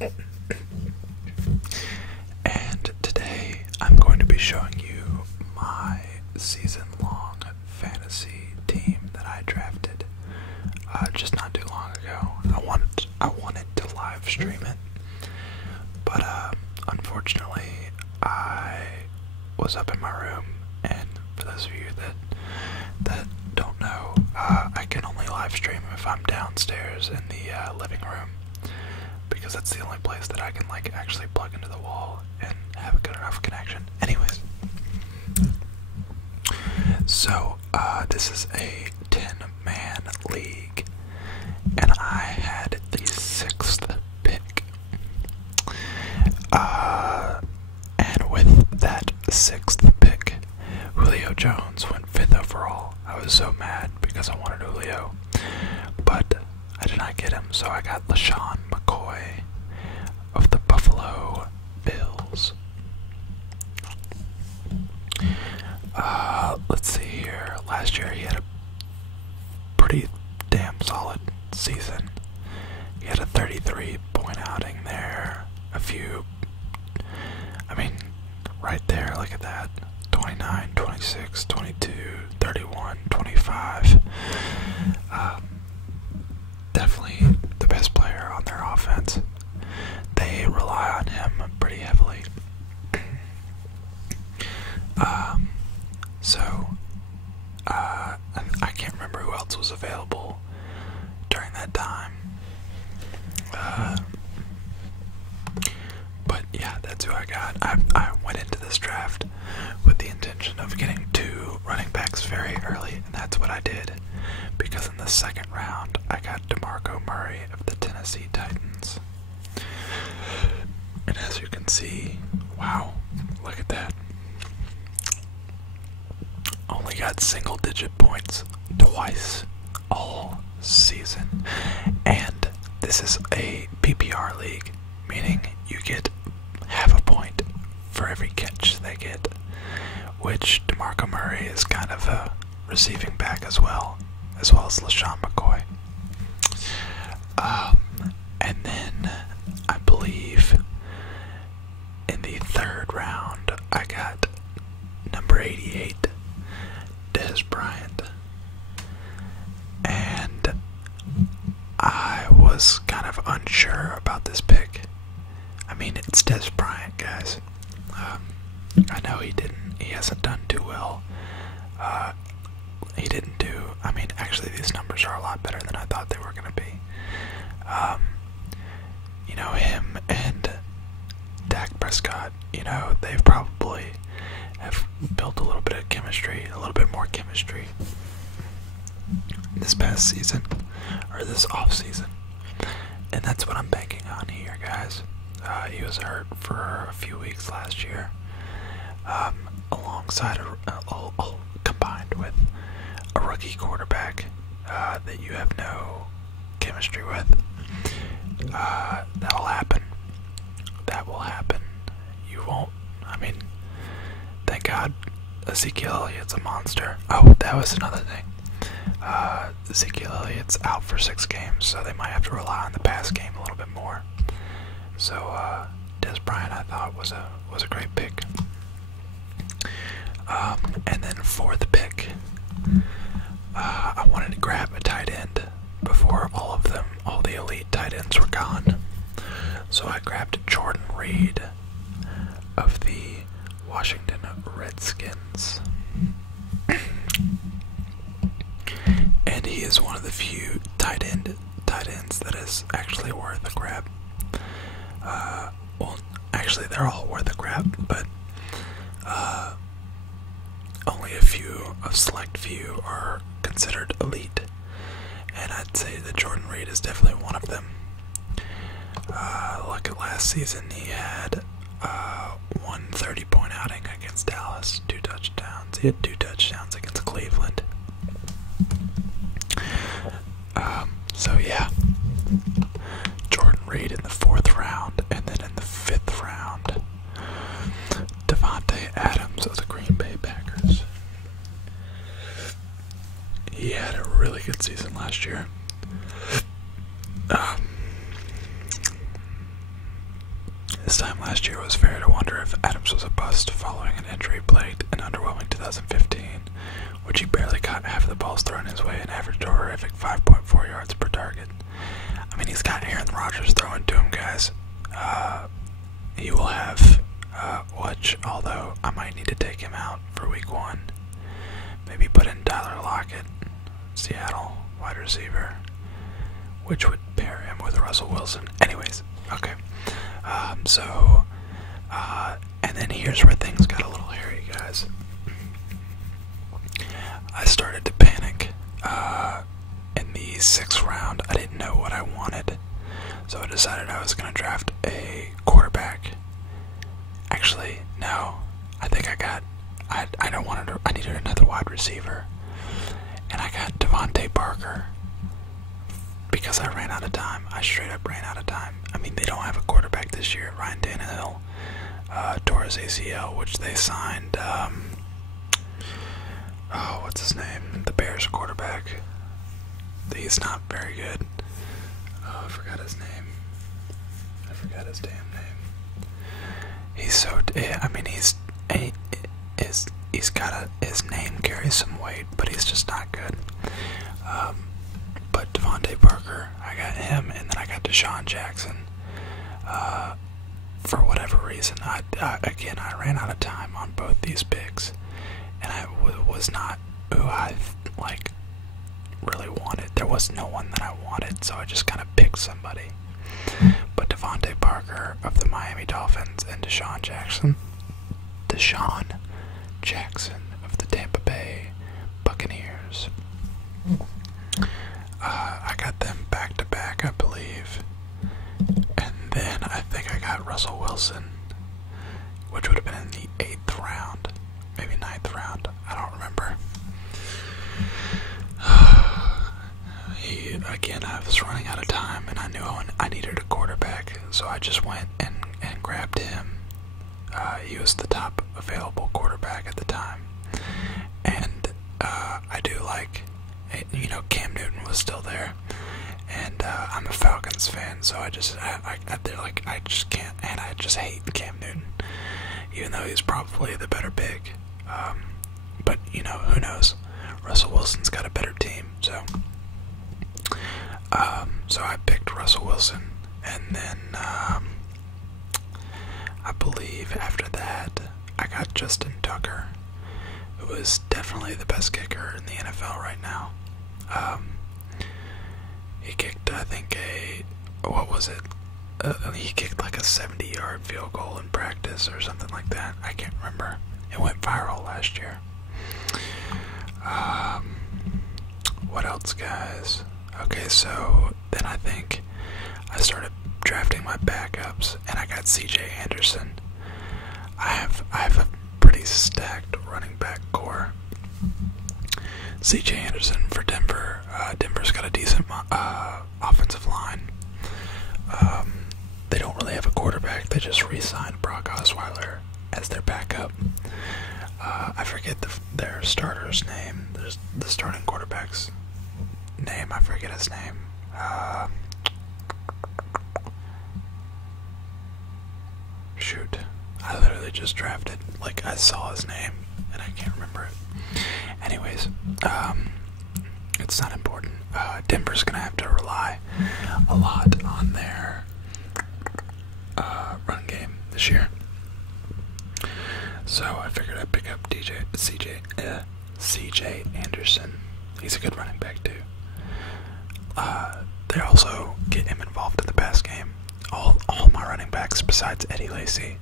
And today I'm going to be showing you my season-long fantasy team that I drafted just not too long ago. I wanted to live stream it, but unfortunately I was up in my room, and for those of you that don't know, I can only live stream if I'm downstairs in the living room, because that's the only place that I can like actually plug into the wall and have a good enough connection. Anyways, so this is a 10-man league, and I had the 6th pick. And with that 6th pick, Julio Jones went 5th overall. I was so mad because I wanted Julio, but I did not get him, so I got LeSean McCoy of the Buffalo Bills. Let's see here. Last year he had a pretty damn solid season. He had a 33-point outing there. Right there, look at that. 29, 26, 22, 31, 25. Definitely the best player on their offense. They rely on him pretty heavily. I can't remember who else was available during that time. But yeah, that's who I got. I went into this draft with the intention of getting 2 running backs very early, and that's what I did. Because in the 2nd round, I got DeMarco Murray of the Tennessee Titans. And as you can see, wow, look at that. Only got single-digit points twice all season. And this is a PPR league, meaning you get half a point for every catch they get, which DeMarco Murray is kind of a receiving back as well as LeSean McCoy. And then I believe in the 3rd round I got number 88, Dez Bryant, and I was kind of unsure about this pick. I mean, it's Dez Bryant, guys. I know he hasn't done too well. Actually these numbers are a lot better than I thought they were going to be. Him and Dak Prescott, they probably have built a little bit of chemistry, a little bit more chemistry this past season, or this off season. And that's what I'm banking on here, guys. He was hurt for a few weeks last year, combined with a rookie quarterback that you have no chemistry with. That'll happen. That will happen. You won't. Thank God Ezekiel Elliott's a monster. Oh, that was another thing. Ezekiel Elliott's out for 6 games, so they might have to rely on the pass game a little bit more. So Dez Bryant, I thought, was a great pick. And then 4th pick, I wanted to grab a tight end before all the elite tight ends were gone. So I grabbed Jordan Reed of the Washington Redskins. And he is one of the few tight ends that is actually worth a grab. Actually they're all worth a grab, but only a select few are considered elite. And I'd say that Jordan Reed is definitely one of them. Look at last season, he had one 30-point outing against Dallas, 2 touchdowns. He had 2 touchdowns against Cleveland. So yeah, Jordan Reed in the 4th round, and then in the 5th round, Devontae Adams of the Green Bay Packers. He had a really good season last year. last year, it was fair to wonder if Adams was a bust following an injury-plagued and underwhelming 2015, which he barely caught half of the balls thrown his way and averaged a horrific 5.4 yards per target. I mean, he's got Aaron Rodgers throwing to him, guys. He will have although I might need to take him out for week 1. Maybe put in Tyler Lockett, Seattle, wide receiver, which would pair him with Russell Wilson. Anyways, okay. And then here's where things got a little hairy, guys. I started to panic. In the 6th round, I didn't know what I wanted, so I decided I was going to draft a quarterback. Actually, no. I think I needed another wide receiver, and I got Devontae Parker because I ran out of time. I straight up ran out of time. I mean, they don't have a quarterback this year. Ryan Tannehill tore his ACL, which they signed. What's his name? The Bears quarterback. He's not very good. Oh, I forgot his name. I forgot his damn name. He's so. I mean, he's got his name carries some weight, but he's just not good. But Devontae Parker, I got him, and then I got Deshaun Jackson. For whatever reason, I ran out of time on both these picks, and I was not who I really wanted. There was no one that I wanted, so I just kind of picked somebody. But Devontae Parker of the Miami Dolphins and Deshaun Jackson of the Tampa Bay Buccaneers. I got them back to back, I believe. And then I think I got Russell Wilson, which would have been in the 8th round, maybe 9th round. I don't remember. Again, I was running out of time, and I knew I needed a quarterback, so I just went and grabbed him. He was the top available quarterback at the time, and I do like, Cam Newton was still there, and I'm a Falcons fan, so I just can't, and I just hate Cam Newton, even though he's probably the better pick. But who knows? Russell Wilson's got a better team, so I picked Russell Wilson, and then I believe after that I got Justin Tucker, who is definitely the best kicker in the NFL right now. He kicked, I think, he kicked like a 70-yard field goal in practice or something like that. I can't remember. It went viral last year. What else, guys? Okay, so then I think I started drafting my backups, and I got CJ Anderson. I have a pretty stacked running back core. CJ Anderson for Denver. Denver's got a decent offensive line. They don't really have a quarterback. They just re-signed Brock Osweiler as their backup. I forget their starter's name. There's the starting quarterback's name. I forget his name. Shoot. I literally just drafted. I saw his name, and I can't remember it. Anyways, it's not important. Denver's going to have to rely a lot on their run game this year. So I figured I'd pick up CJ Anderson. He's a good running back too. They also get him involved in the pass game. All my running backs besides Eddie Lacy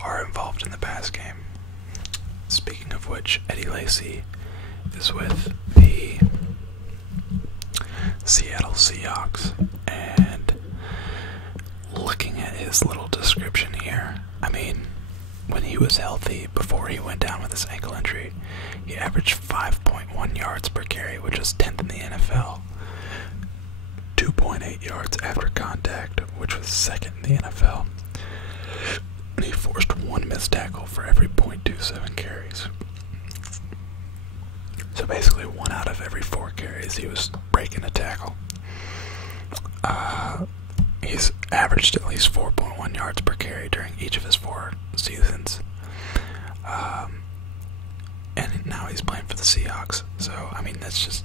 are involved in the pass game. Speaking of which, Eddie Lacy is with the Seattle Seahawks, and looking at his little description here, I mean, when he was healthy before he went down with his ankle injury, he averaged 5.1 yards per carry, which was 10th in the NFL. 2.8 yards after contact, which was 2nd in the NFL. And he forced one missed tackle for every .27 carries. So basically 1 out of every 4 carries he was breaking a tackle. He's averaged at least 4.1 yards per carry during each of his 4 seasons. And now he's playing for the Seahawks. So, I mean, that's just,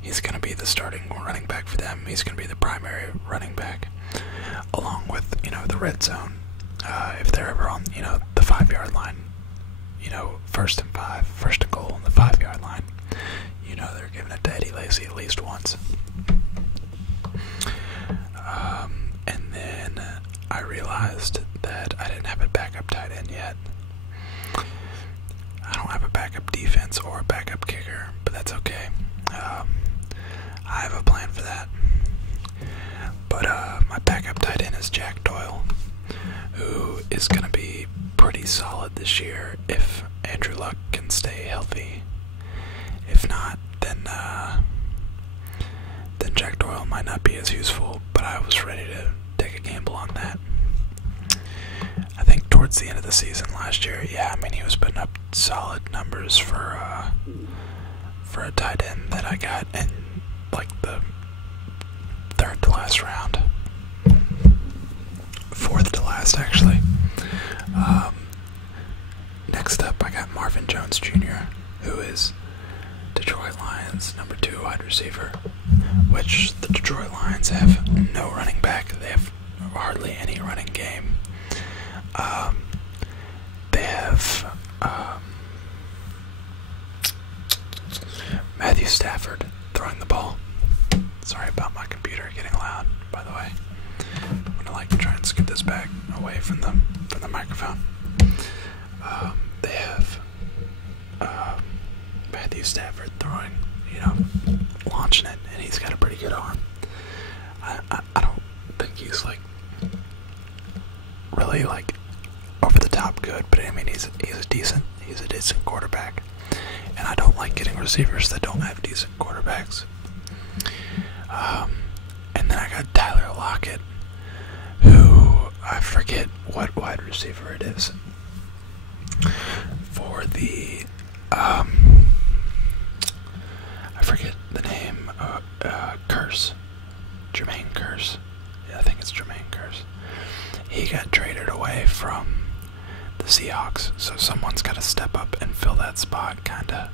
he's going to be the starting running back for them. He's going to be the primary running back, along with, the red zone. If they're ever on, the 5-yard line, 1st and 5, 1st and goal on the 5-yard line, they're giving it to Eddie Lacy at least once. And then I realized that I didn't have a backup tight end yet. I don't have a backup defense or a backup kicker, but that's okay. I have a plan for that. But my backup tight end is Jack Doyle, who is going to be pretty solid this year if Andrew Luck can stay healthy. If not, then Jack Doyle might not be as useful, but I was ready to take a gamble on that. I think towards the end of the season last year, he was putting up solid numbers for a tight end that I got in like the 3rd to last round. 4th to last, actually. Next up, I got Marvin Jones Jr., who is Detroit Lions' number 2 wide receiver, which the Detroit Lions have no running back. They have hardly any running game. They have Matthew Stafford throwing the ball. Sorry about my computer getting loud, by the way. I'm gonna try and scoot this back away from the microphone. They have Matthew Stafford throwing, launching it, and he's got a pretty good arm. I don't think he's really over the top good, but he's a decent quarterback, and I don't like getting receivers that don't have decent quarterbacks. And then I got Tyler Lockett, who I forget what wide receiver it is for the I forget the name. Jermaine Curse. Yeah, I think it's Jermaine Curse. He got traded away from the Seahawks, so someone's got to step up and fill that spot, kinda.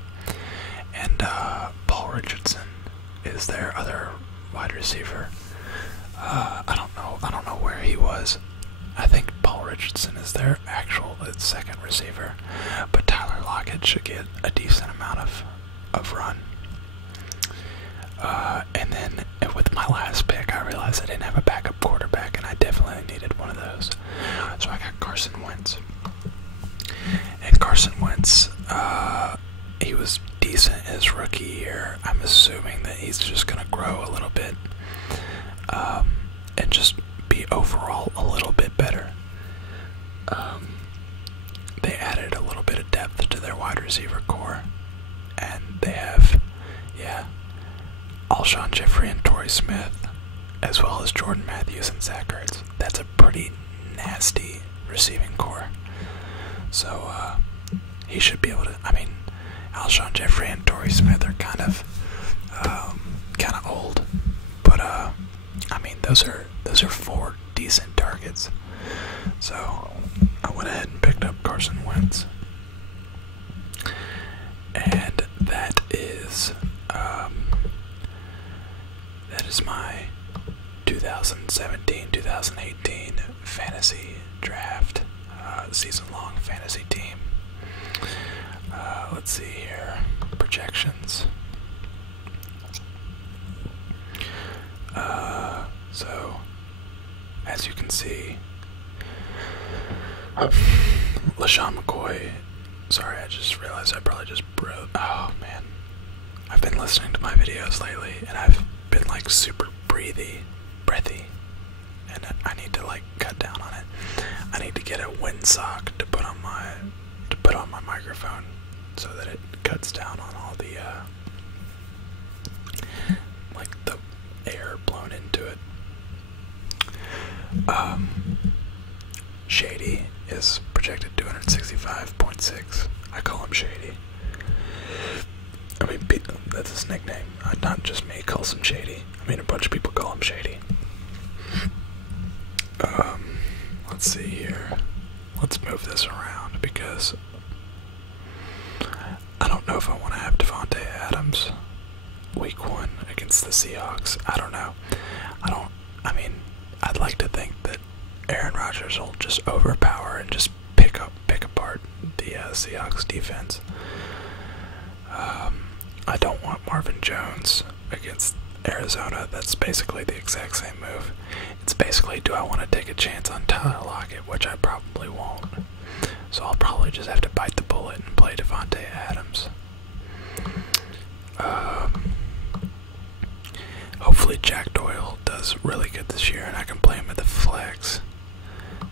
And Paul Richardson is their other wide receiver. I don't know where he was. I think Paul Richardson is their actual second receiver, but Tyler Lockett should get a decent amount of run. And then with my last pick, I realized I didn't have a backup quarterback, and I definitely needed one of those. So I got Carson Wentz. And Carson Wentz, he was decent his rookie year. I'm assuming that he's just going to grow a little bit, and just be overall a little bit better. They added a little bit of depth to their wide receiver core, and they have, Alshon Jeffrey and Torrey Smith, as well as Jordan Matthews and Zach Ertz. That's a pretty nasty receiving core. So he should be able to. Alshon Jeffrey and Torrey Smith are kind of old, but those are 4 decent targets. So I went ahead and picked up Carson Wentz, and that is my 2017-2018 fantasy draft, season-long fantasy team. Let's see here, projections. So, as you can see, LaShawn McCoy. Sorry, I just realized I probably just broke. Oh man, I've been listening to my videos lately, and I've been super breathy, and I need to cut down on it. I need to get a windsock to put on my microphone so that it cuts down on all the the air blown into it. Shady is projected 265.6. I call him Shady. That's his nickname. Not just me calls him Shady. A bunch of people call him Shady. Let's see here. Let's move this around because I don't know if I want to have Devontae Adams week 1 against the Seahawks. I don't know. I mean, I'd like to think that Aaron Rodgers will just overpower and just pick apart the Seahawks defense. I don't want Marvin Jones against Arizona. That's basically the exact same move. It's basically, do I want to take a chance on Tyler Lockett, which I probably won't. So I'll probably just have to bite the bullet and play Devontae Adams. Hopefully Jack Doyle does really good this year and I can play him at the flex.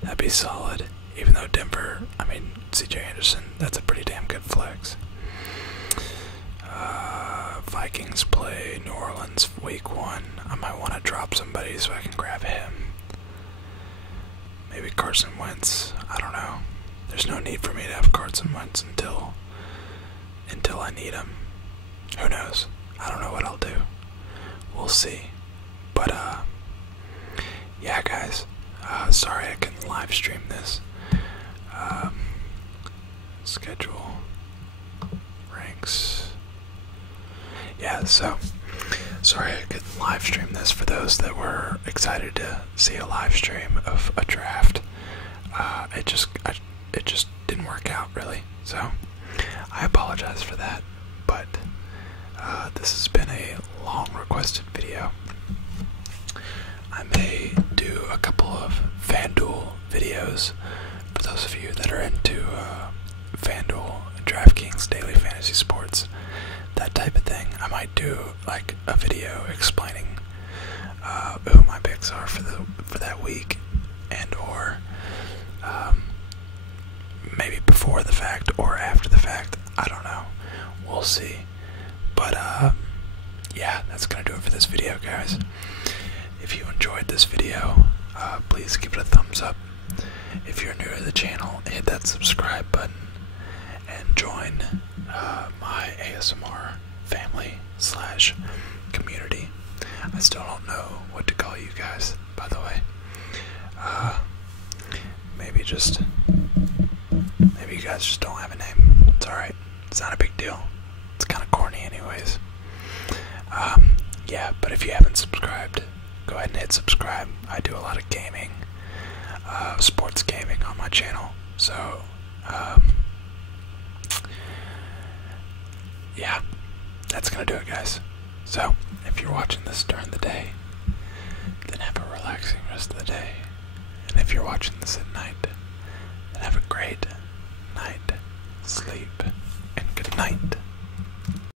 That'd be solid. Even though Denver, CJ Anderson, that's a pretty damn good flex. Vikings play New Orleans week 1. I might want to drop somebody so I can grab him. Maybe Carson Wentz. I don't know. There's no need for me to have Carson Wentz until I need him. Who knows? I don't know what I'll do. We'll see. But yeah, guys. Sorry I couldn't live stream this. Schedule ranks. Yeah, so sorry I couldn't live stream this for those that were excited to see a live stream of a draft. It just didn't work out really. So I apologize for that. But this has been a long requested video. I may do a couple of FanDuel videos for those of you that are into FanDuel, DraftKings, Daily Fantasy Sports, that type of thing. I might do like a video explaining who my picks are for that week, and or maybe before the fact or after the fact. I don't know. We'll see. But yeah, that's gonna do it for this video, guys. If you enjoyed this video, please give it a thumbs up. If you're new to the channel, hit that subscribe button and join my ASMR family / community. I still don't know what to call you guys, by the way. Maybe you guys just don't have a name. It's alright. It's not a big deal. It's kind of corny anyways. Yeah, but if you haven't subscribed, go ahead and hit subscribe. I do a lot of gaming, sports gaming on my channel. So, yeah, that's gonna do it, guys. So, if you're watching this during the day, then have a relaxing rest of the day. And if you're watching this at night, then have a great